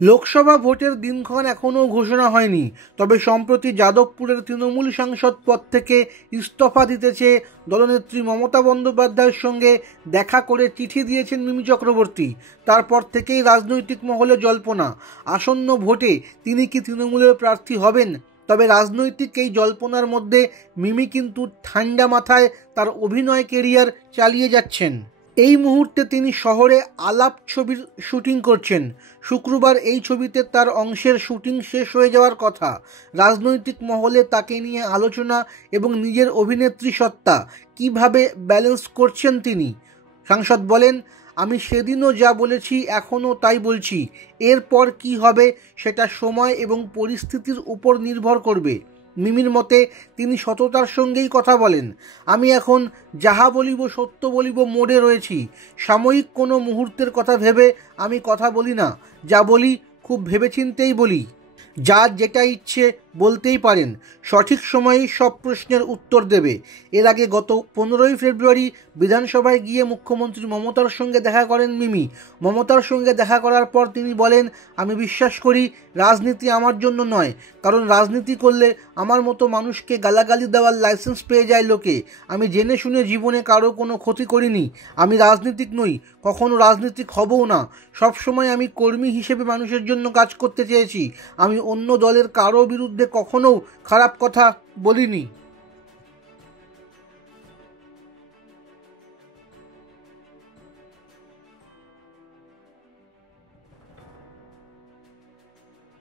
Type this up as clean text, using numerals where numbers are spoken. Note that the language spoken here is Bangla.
লোকসভা ভোটের দিনক্ষণ এখনও ঘোষণা হয়নি, তবে সম্প্রতি যাদবপুরের তৃণমূল সাংসদ পদ থেকে ইস্তফা দিতে চেয়ে দলনেত্রী মমতা বন্দ্যোপাধ্যায়ের সঙ্গে দেখা করে চিঠি দিয়েছেন মিমি চক্রবর্তী। তারপর থেকেই রাজনৈতিক মহলে জল্পনা, আসন্ন ভোটে তিনি কি তৃণমূলের প্রার্থী হবেন। তবে রাজনৈতিক এই জল্পনার মধ্যে মিমি কিন্তু ঠান্ডা মাথায় তার অভিনয় কেরিয়ার চালিয়ে যাচ্ছেন। এই মুহূর্তে তিনি শহরে আলাপ ছবির শুটিং করছেন। শুক্রবার এই ছবিতে তার অংশের শুটিং শেষ হয়ে যাওয়ার কথা। রাজনৈতিক মহলে তাকে নিয়ে আলোচনা এবং নিজের অভিনেত্রী সত্তা কিভাবে ব্যালেন্স করছেন তিনি। সাংসদ বলেন, আমি সেদিনও যা বলেছি এখনও তাই বলছি, এরপর কি হবে সেটা সময় এবং পরিস্থিতির উপর নির্ভর করবে। মিমির মতে তিনি সততার সঙ্গেই কথা বলেন। আমি এখন যাহা বলিব সত্য বলিব মোডে রয়েছি। সাময়িক কোনো মুহূর্তের কথা ভেবে আমি কথা বলি না, যা বলি খুব ভেবেচিন্তেই বলি। যার যেটা ইচ্ছে বলতেই পারেন, সঠিক সময়েই সব প্রশ্নের উত্তর দেবে। এর আগে গত 15ই ফেব্রুয়ারি বিধানসভায় গিয়ে মুখ্যমন্ত্রী মমতার সঙ্গে দেখা করেন মিমি। মমতার সঙ্গে দেখা করার পর তিনি বলেন, আমি বিশ্বাস করি রাজনীতি আমার জন্য নয়, কারণ রাজনীতি করলে আমার মতো মানুষকে গালাগালি দেওয়ার লাইসেন্স পেয়ে যায় লোকে। আমি জেনে শুনে জীবনে কারো কোনো ক্ষতি করিনি। আমি রাজনীতিক নই, কখনো রাজনীতিক হবও না। সবসময় আমি কর্মী হিসেবে মানুষের জন্য কাজ করতে চেয়েছি। আমি অন্য দলের কারো বিরুদ্ধে কখনো খারাপ কথা বলিনি।